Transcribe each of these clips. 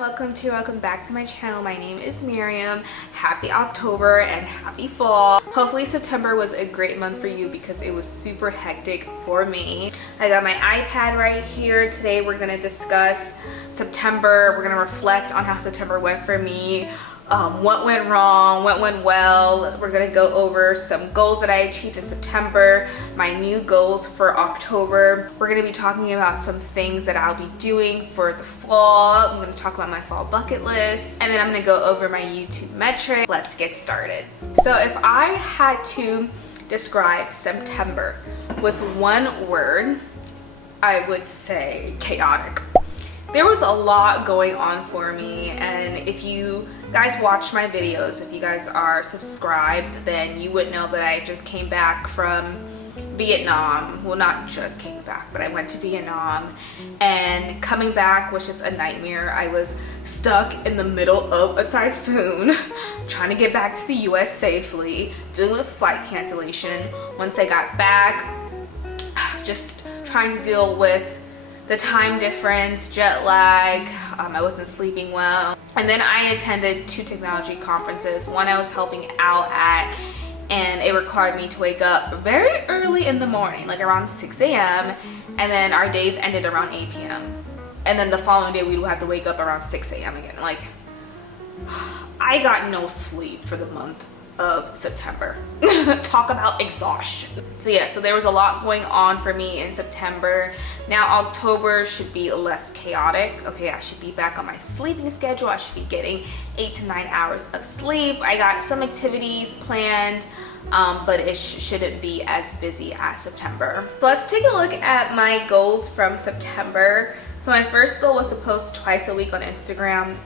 welcome back to my channel. My name is Miriam. Happy October and happy fall. Hopefully September was a great month for you because it was super hectic for me. I got my iPad right here. Today we're gonna discuss September. We're gonna reflect on how September went for me. What went wrong, what went well. We're gonna go over some goals that I achieved in September, my new goals for October. We're gonna be talking about some things that I'll be doing for the fall. I'm gonna talk about my fall bucket list, and then I'm gonna go over my YouTube metric. Let's get started. So if I had to describe September with one word, I would say chaotic. There was a lot going on for me, and if you guys watch my videos, if you guys are subscribed, then you would know that I just came back from Vietnam. Well, not just came back, but I went to Vietnam, and coming back was just a nightmare. I was stuck in the middle of a typhoon trying to get back to the US safely, dealing with flight cancellation. Once I got back, just trying to deal with the time difference, jet lag, I wasn't sleeping well. And then I attended 2 technology conferences. One I was helping out at, and it required me to wake up very early in the morning, like around 6 a.m. And then our days ended around 8 p.m. And then the following day we would have to wake up around 6 a.m. again. Like, I got no sleep for the month of September. Talk about exhaustion. So yeah, so there was a lot going on for me in September. Now October should be less chaotic. Okay, I should be back on my sleeping schedule. I should be getting 8 to 9 hours of sleep. I got some activities planned, but it shouldn't be as busy as September. So let's take a look at my goals from September. So my first goal was to post twice a week on Instagram.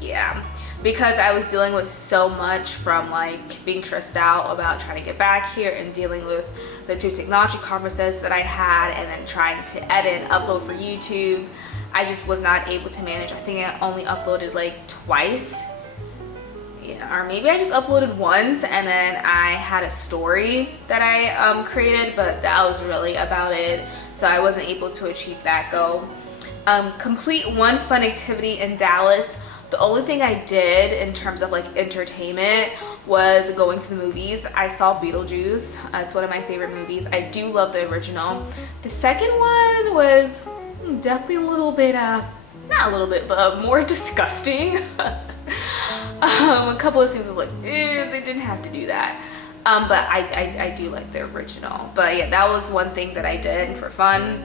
Yeah, because I was dealing with so much, from like being stressed out about trying to get back here and dealing with the 2 technology conferences that I had, and then trying to edit and upload for YouTube. I just was not able to manage. I think I only uploaded like twice, yeah, or maybe I just uploaded once, and then I had a story that I created, but that was really about it. So I wasn't able to achieve that goal. Complete 1 fun activity in Dallas. The only thing I did in terms of like entertainment was going to the movies. I saw Beetlejuice. It's one of my favorite movies. I do love the original. The second one was definitely a little bit, not a little bit, but more disgusting. A couple of scenes was like, they didn't have to do that. But I do like the original. But yeah, that was one thing that I did for fun.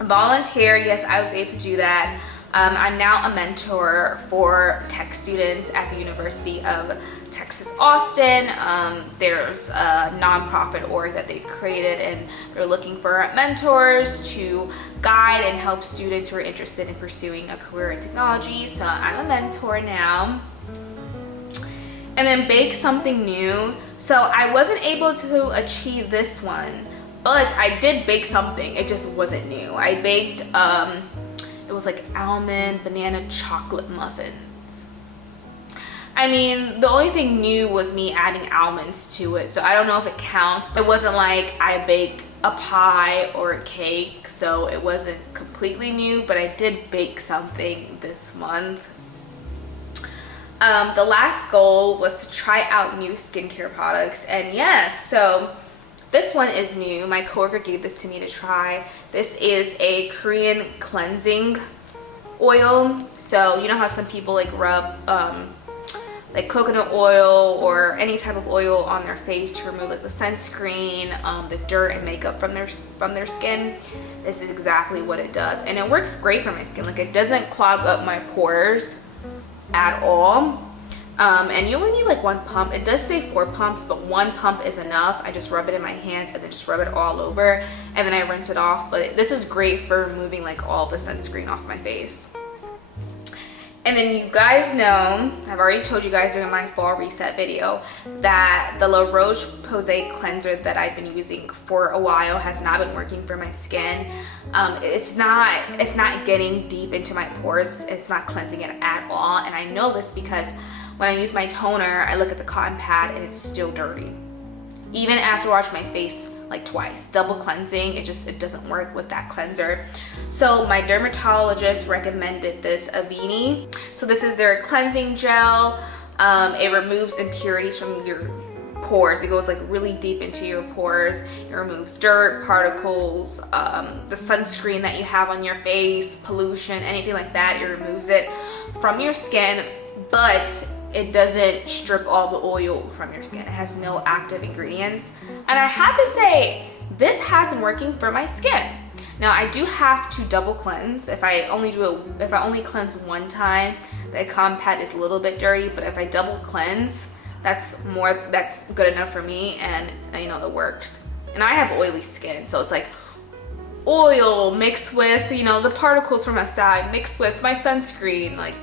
Volunteer, yes, I was able to do that. I'm now a mentor for tech students at the University of Texas, Austin. There's a nonprofit org that they've created, and they're looking for mentors to guide and help students who are interested in pursuing a career in technology. So I'm a mentor now. And then bake something new. So I wasn't able to achieve this one, but I did bake something. It just wasn't new. I baked it was like almond banana chocolate muffins. I mean, the only thing new was me adding almonds to it, so I don't know if it counts. It wasn't like I baked a pie or a cake, so it wasn't completely new, but I did bake something this month. The last goal was to try out new skincare products, and yes, so this one is new. My coworker gave this to me to try. This is a Korean cleansing oil. So you know how some people like rub like coconut oil or any type of oil on their face to remove like the sunscreen, the dirt and makeup from their skin. This is exactly what it does, and it works great for my skin. Like, it doesn't clog up my pores at all. And you only need like 1 pump. It does say 4 pumps, but 1 pump is enough. I just rub it in my hands and then just rub it all over, and then I rinse it off. But this is great for removing like all the sunscreen off my face. And then you guys know, I've already told you guys during my fall reset video that the La Roche-Posay cleanser that I've been using for a while has not been working for my skin. It's not getting deep into my pores. It's not cleansing it at all. And I know this because when I use my toner, I look at the cotton pad and it's still dirty. Even after washing my face like twice. Double cleansing, it doesn't work with that cleanser. So my dermatologist recommended this Aveni. So this is their cleansing gel. It removes impurities from your pores. It goes like really deep into your pores. It removes dirt, particles, the sunscreen that you have on your face, pollution, anything like that. It removes it from your skin, but it doesn't strip all the oil from your skin. It has no active ingredients. And I have to say, this has been working for my skin. Now I do have to double cleanse. If I only cleanse one time, the compact is a little bit dirty, but if I double cleanse, that's good enough for me, and you know, it works. And I have oily skin, so it's like oil mixed with, you know, the particles from outside mixed with my sunscreen. Like,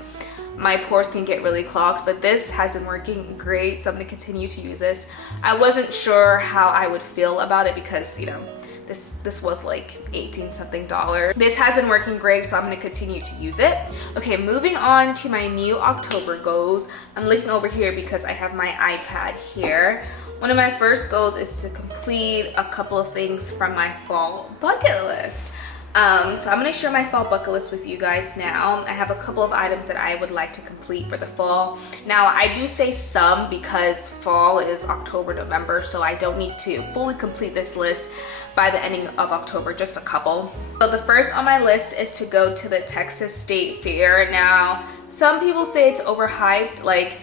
my pores can get really clogged, but this has been working great, so I'm gonna continue to use this. I wasn't sure how I would feel about it because, you know, this was like 18 something dollars. This has been working great, so I'm gonna continue to use it. Okay, moving on to my new October goals. I'm looking over here because I have my iPad here. One of my first goals is to complete a couple of things from my fall bucket list. So I'm gonna share my fall bucket list with you guys now. I have a couple of items that I would like to complete for the fall. Now, I do say some because fall is October, November, so I don't need to fully complete this list by the ending of October, just a couple. So the first on my list is to go to the Texas State Fair. Now, some people say it's overhyped. Like,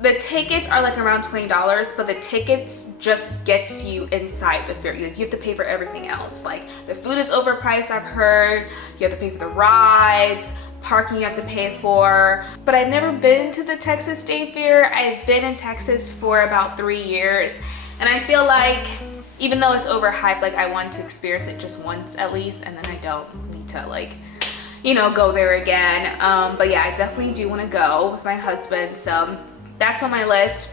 the tickets are like around $20, but the tickets just get you inside the fair. You have to pay for everything else. Like, the food is overpriced, I've heard. You have to pay for the rides, parking you have to pay for. But I've never been to the Texas State Fair. I've been in Texas for about 3 years, and I feel like even though it's overhyped, like, I want to experience it just once at least, and then I don't need to, like, you know, go there again. But yeah, I definitely do want to go with my husband, so that's on my list.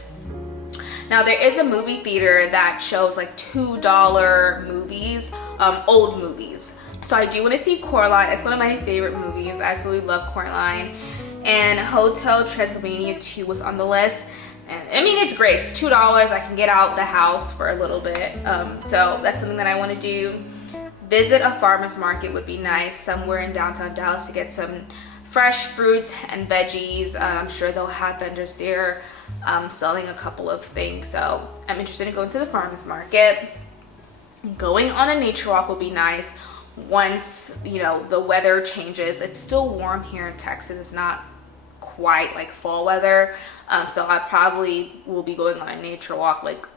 Now, there is a movie theater that shows like $2 movies, old movies. So I do want to see Coraline. It's one of my favorite movies. I absolutely love Coraline. And Hotel Transylvania 2 was on the list. And I mean, it's great. It's $2. I can get out the house for a little bit. So that's something that I want to do. Visit a farmer's market would be nice, somewhere in downtown Dallas, to get some fresh fruits and veggies. I'm sure they'll have vendors there selling a couple of things. So I'm interested in going to the farmer's market. Going on a nature walk will be nice once, you know, the weather changes. It's still warm here in Texas. It's not quite like fall weather. So I probably will be going on a nature walk like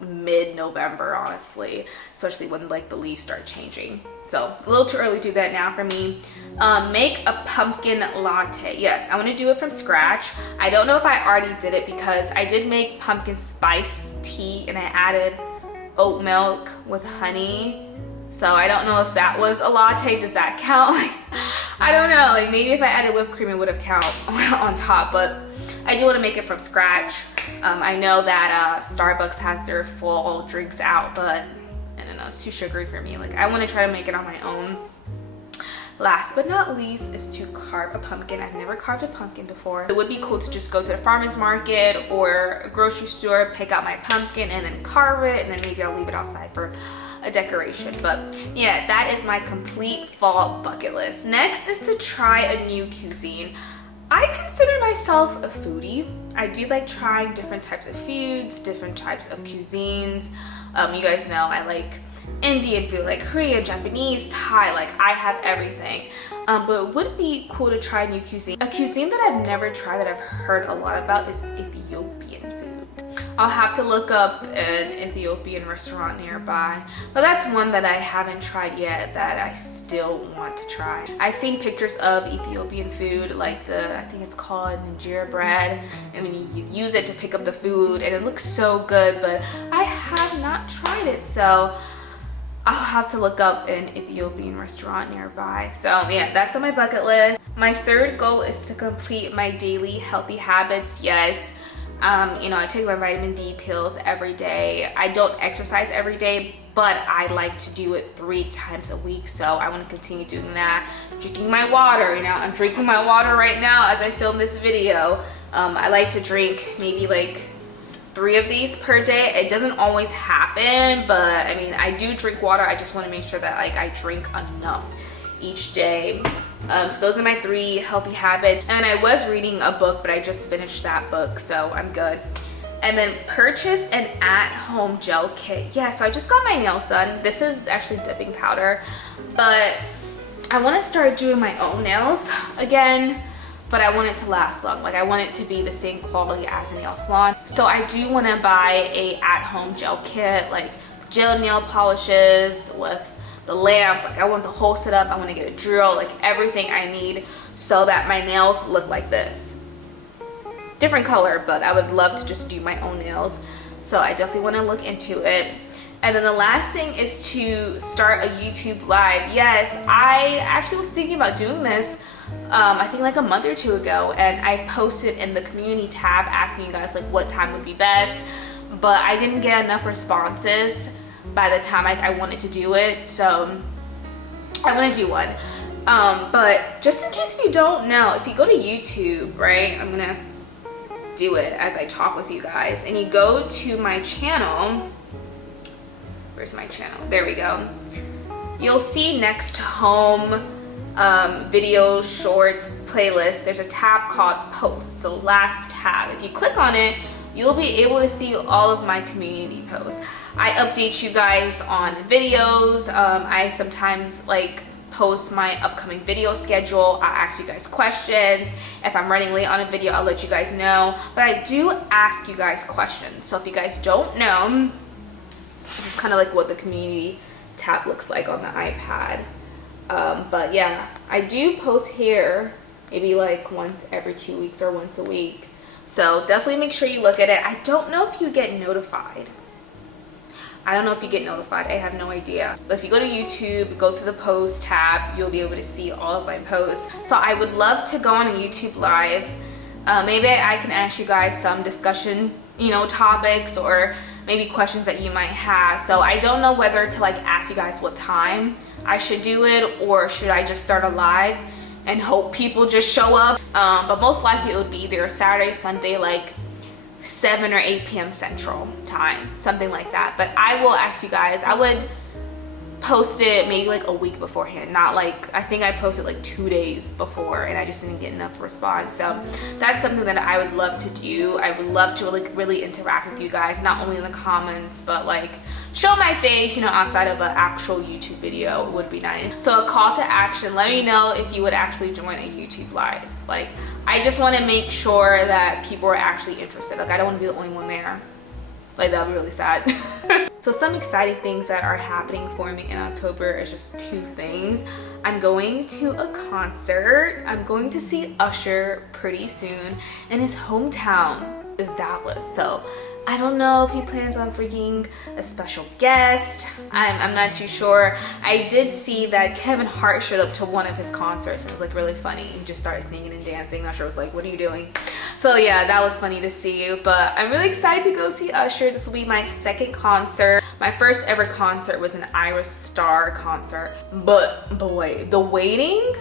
mid-November, honestly, especially when like the leaves start changing. So a little too early to do that now for me. Make a pumpkin latte. Yes, I want to do it from scratch. I don't know if I already did it because I did make pumpkin spice tea and I added oat milk with honey. So I don't know if that was a latte. Does that count? Like, I don't know. Like, maybe if I added whipped cream, it would have counted on top. But I do want to make it from scratch. I know that Starbucks has their fall drinks out, but I don't know, it's too sugary for me. Like, I want to try to make it on my own. Last but not least is to carve a pumpkin. I've never carved a pumpkin before. It would be cool to just go to the farmer's market or a grocery store, pick out my pumpkin and then carve it, and then maybe I'll leave it outside for a decoration. But yeah, that is my complete fall bucket list. Next is to try a new cuisine. I consider myself a foodie. I do like trying different types of foods, different types of cuisines. You guys know I like Indian food, like Korean, Japanese, Thai, like I have everything. But it would be cool to try new cuisine. A cuisine that I've never tried that I've heard a lot about is Ethiopian food. I'll have to look up an Ethiopian restaurant nearby, but that's one that I haven't tried yet that I still want to try. I've seen pictures of Ethiopian food, like I think it's called injera bread, and then you use it to pick up the food and it looks so good, but I have not tried it, so I'll have to look up an Ethiopian restaurant nearby. So yeah, that's on my bucket list. My third goal is to complete my daily healthy habits. Yes, you know, I take my vitamin D pills every day. I don't exercise every day, but I like to do it 3 times a week. So I want to continue doing that. Drinking my water, you know, I'm drinking my water right now as I film this video. I like to drink maybe like 3 of these per day. It doesn't always happen, but I mean, I do drink water. I just want to make sure that like I drink enough each day. So those are my 3 healthy habits. And then I was reading a book, but I just finished that book, so I'm good. And then purchase an at-home gel kit. Yeah, so I just got my nails done. This is actually dipping powder, but I want to start doing my own nails again, but I want it to last long. Like I want it to be the same quality as a nail salon. So I do want to buy a at-home gel kit, like gel nail polishes with the lamp. Like I want the whole setup. I want to get a drill, like everything I need so that my nails look like this. Different color, but I would love to just do my own nails. So I definitely want to look into it. And then the last thing is to start a YouTube live. Yes, I actually was thinking about doing this I think like a month or 2 ago, and I posted in the community tab asking you guys like what time would be best, but I didn't get enough responses by the time I wanted to do it, so I want to do one. But just in case if you don't know, if you go to YouTube, right, I'm gonna do it as I talk with you guys, and you go to my channel. Where's my channel? There we go. You'll see next to home, videos, shorts, playlist, there's a tab called posts, the last tab. If you click on it, you'll be able to see all of my community posts. I update you guys on videos. I sometimes like post my upcoming video schedule. I ask you guys questions. If I'm running late on a video, I'll let you guys know. But I do ask you guys questions. So if you guys don't know, this is kind of like what the community tab looks like on the iPad. But yeah, I do post here maybe like once every 2 weeks or once a week. So definitely make sure you look at it. I don't know if you get notified. I have no idea. But if you go to YouTube, go to the post tab, you'll be able to see all of my posts. So I would love to go on a YouTube live. Maybe I can ask you guys some discussion, topics or maybe questions that you might have. So I don't know whether to like ask you guys what time I should do it, or should I just start a live and hope people just show up. But most likely it would be either Saturday, Sunday, like 7 or 8 p.m. Central time, something like that. But I will ask you guys. I would post it maybe like a week beforehand, not like, I think I posted like 2 days before and I just didn't get enough response. So that's something that I would love to do. I would love to really interact with you guys, not only in the comments, but like show my face, outside of an actual YouTube video would be nice. So a call to action, let me know if you would actually join a YouTube live. Like, I just want to make sure that people are actually interested. Like, I don't want to be the only one there. Like, that would be really sad. So some exciting things that are happening for me in October is just 2 things. I'm going to a concert. I'm going to see Usher pretty soon, and his hometown is Dallas. So I don't know if he plans on bringing a special guest. I'm not too sure. I did see that Kevin Hart showed up to one of his concerts, and it was like really funny. He just started singing and dancing. Usher was like, "What are you doing?" So yeah, that was funny to see. But I'm really excited to go see Usher. This will be my 2nd concert. My first ever concert was an Iris Star concert. But boy, the waiting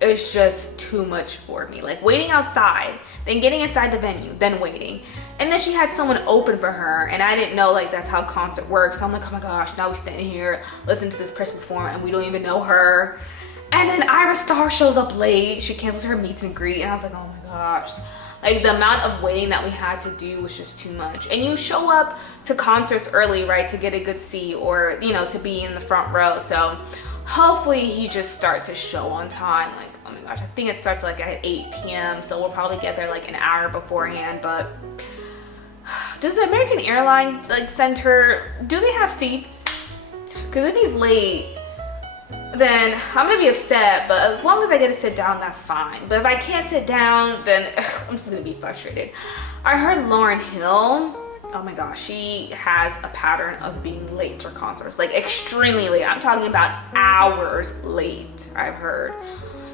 is just too much for me. Like waiting outside, then getting inside the venue, then waiting. And then she had someone open for her, and I didn't know like that's how concert works. So I'm like, oh my gosh, now we're sitting here listening to this person perform and we don't even know her. And then Iris Star shows up late. She cancels her meets and greet, and I was like, oh my gosh. Like the amount of waiting that we had to do was just too much. And you show up to concerts early, right, to get a good seat, or to be in the front row. So hopefully he just starts his show on time. Like, oh my gosh, I think it starts like at 8 p.m. So we'll probably get there like an hour beforehand. But does the American Airlines like center, do they have seats? Because if he's late, then I'm gonna be upset, but as long as I get to sit down, that's fine. But if I can't sit down, then I'm just gonna be frustrated. I heard Lauryn Hill, oh my gosh, she has a pattern of being late to concerts, like extremely late. I'm talking about hours late, I've heard.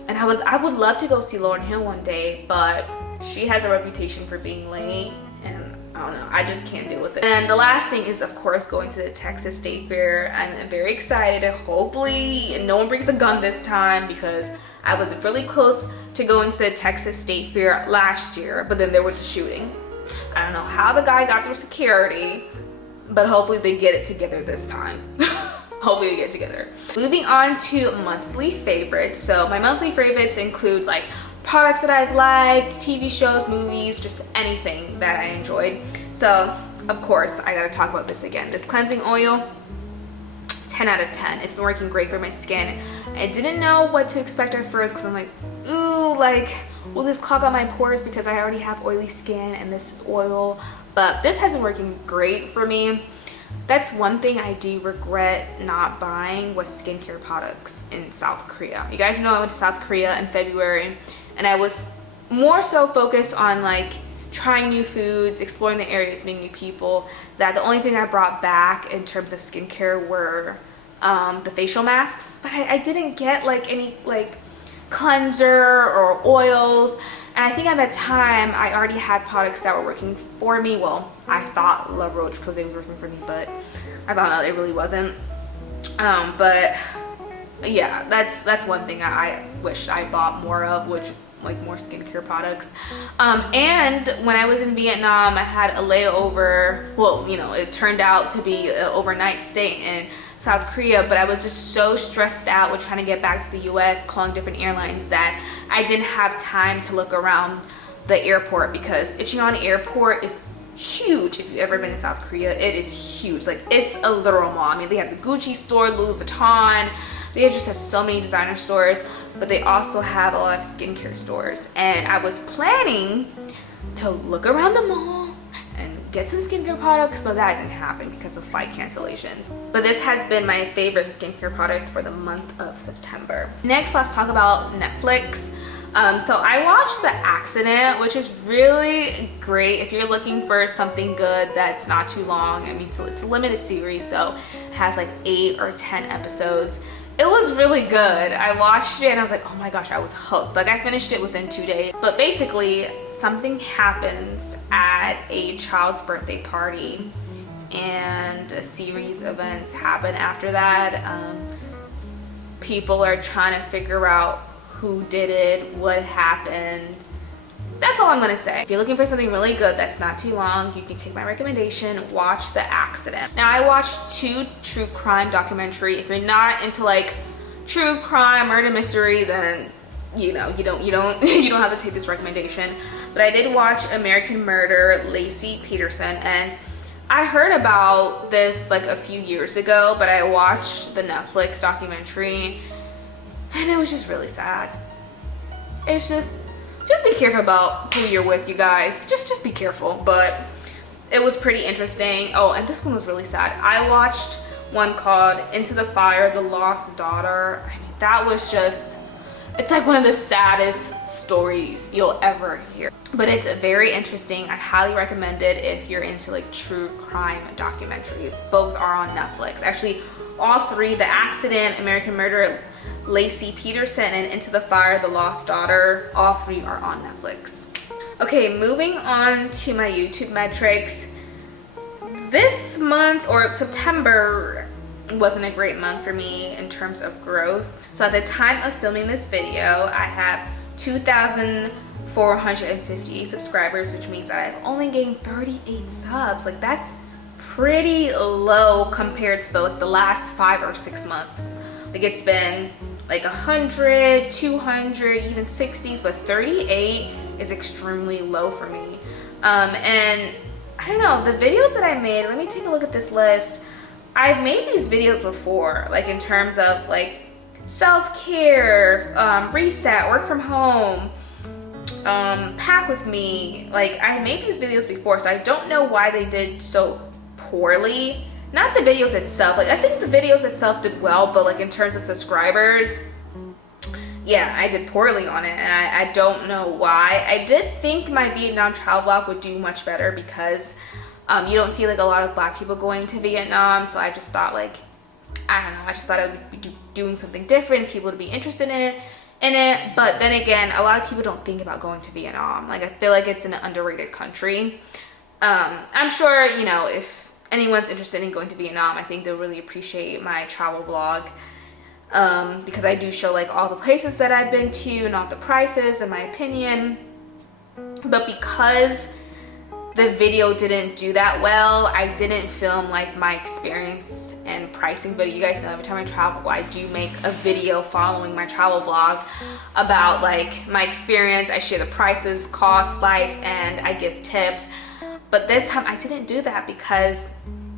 And I would love to go see Lauryn Hill one day, but she has a reputation for being late, and I don't know, I just can't deal with it. And the last thing is, of course, going to the Texas State Fair. I'm very excited. Hopefully no one brings a gun this time, because I was really close to going to the Texas State Fair last year, but then there was a shooting. I don't know how the guy got through security, but hopefully they get it together this time. Hopefully they get it together. Moving on to monthly favorites. So my monthly favorites include like products that I've liked, TV shows, movies, just anything that I enjoyed. So of course I gotta talk about this again. This cleansing oil, 10 out of 10. It's been working great for my skin. I didn't know what to expect at first because I'm like, ooh, like, will this clog up my pores because I already have oily skin and this is oil? But this has been working great for me. That's one thing I do regret not buying was skincare products in South Korea. You guys know I went to South Korea in February and I was more so focused on like trying new foods, exploring the areas, meeting new people, that the only thing I brought back in terms of skincare were the facial masks, but I didn't get like any like cleanser or oils. And I think at that time I already had products that were working for me. Well, I thought La Roche-Posay was working for me, but I found out it really wasn't. But yeah, that's one thing I wish I bought more of, which is like more skincare products. And when I was in Vietnam, I had a layover. Well, you know, it turned out to be an overnight stay in South Korea, but I was just so stressed out with trying to get back to the US, calling different airlines, that I didn't have time to look around the airport, because Incheon Airport is huge. If you've ever been in South Korea, it is huge. Like, it's a literal mall. I mean, they have the Gucci store, Louis Vuitton, they just have so many designer stores, but they also have a lot of skincare stores. And I was planning to look around the mall and get some skincare products, but that didn't happen because of flight cancellations. But this has been my favorite skincare product for the month of September. Next, let's talk about Netflix. So I watched The Accident, which is really great if you're looking for something good that's not too long. I mean, so it's a limited series, so it has like 8 or 10 episodes. It was really good. I watched it and I was like, oh my gosh, I was hooked. Like, I finished it within 2 days. But basically, something happens at a child's birthday party and a series of events happen after that. People are trying to figure out who did it, what happened. That's all I'm gonna say. If you're looking for something really good that's not too long, you can take my recommendation, watch The Accident. Now, I watched 2 true crime documentaries. If you're not into like true crime, murder mystery, then you know, you don't have to take this recommendation. But I did watch American Murder, Lacey Peterson, and I heard about this like a few years ago, but I watched the Netflix documentary and it was just really sad. It's just be careful about who you're with, you guys. Just be careful. But it was pretty interesting. Oh, and this one was really sad. I watched one called Into the Fire, The Lost Daughter. I mean, that was just, it's like one of the saddest stories you'll ever hear. But it's very interesting. I highly recommend it if you're into like true crime documentaries. Both are on Netflix. Actually, all 3, The Accident, American Murder, Lacey Peterson, and Into the Fire, The Lost Daughter, all 3 are on Netflix. Okay, moving on to my YouTube metrics. This month, or September, wasn't a great month for me in terms of growth. So at the time of filming this video, I have 2,458 subscribers, which means that I've only gained 38 subs. Like, that's pretty low compared to the last 5 or 6 months. Like, it's been like 100, 200, even 60s, but 38 is extremely low for me. And I don't know, the videos that I made, let me take a look at this list. I've made these videos before, like in terms of like self-care, reset, work from home, pack with me. Like, I made these videos before, so I don't know why they did so poorly. Not the videos itself. Like, I think the videos itself did well, but like in terms of subscribers, yeah, I did poorly on it, and I don't know why. I did think my Vietnam travel vlog would do much better because you don't see like a lot of Black people going to Vietnam, so I just thought, like, I don't know, I just thought I would be doing something different, people would be interested in it. But then again, a lot of people don't think about going to Vietnam. Like, I feel like it's an underrated country. I'm sure, you know, if anyone's interested in going to Vietnam, I think they'll really appreciate my travel vlog, because I do show like all the places that I've been to and all the prices and my opinion. But because the video didn't do that well. I didn't film like my experience and pricing, but you guys know every time I travel, I do make a video following my travel vlog about like my experience. I share the prices, cost, flights, and I give tips. But this time I didn't do that because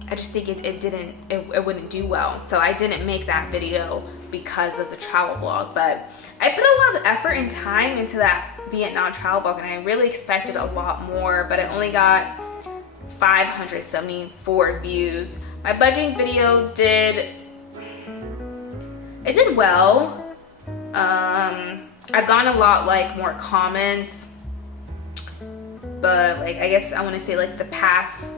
I just think it wouldn't do well. So I didn't make that video because of the travel vlog, but I put a lot of effort and time into that Vietnam travel vlog, and I really expected a lot more, but I only got 574 views. My budgeting video did well. I've gotten a lot like more comments, but like I guess I want to say like the past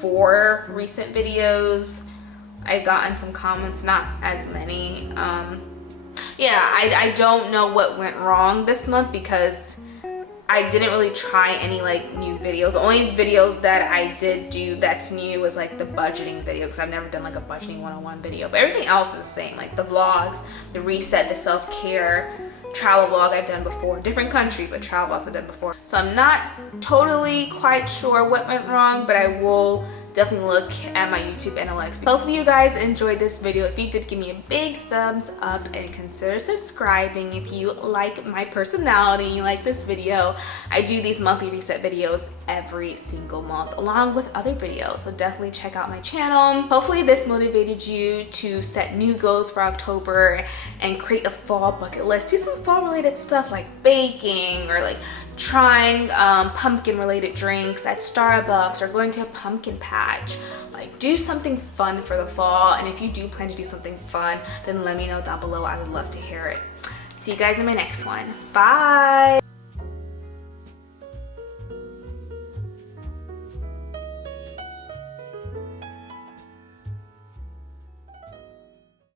4 recent videos I've gotten some comments, not as many. Yeah, I don't know what went wrong this month because I didn't really try any like new videos. The only videos that I did do that's new was like the budgeting video, because I've never done like a budgeting 101 video, but everything else is the same, like the vlogs, the reset, the self-care, travel vlog I've done before, different country, but travel vlogs I've done before. So I'm not totally quite sure what went wrong, but I will definitely look at my YouTube analytics. Hopefully you guys enjoyed this video. If you did, give me a big thumbs up and consider subscribing if you like my personality, you like this video. I do these monthly reset videos every single month along with other videos, so definitely check out my channel. Hopefully this motivated you to set new goals for October and create a fall bucket list. Do some fall related stuff like baking or like trying pumpkin related drinks at Starbucks or going to a pumpkin patch. Like do something fun for the fall, and if you do plan to do something fun, then let me know down below. I would love to hear it. See you guys in my next one. Bye.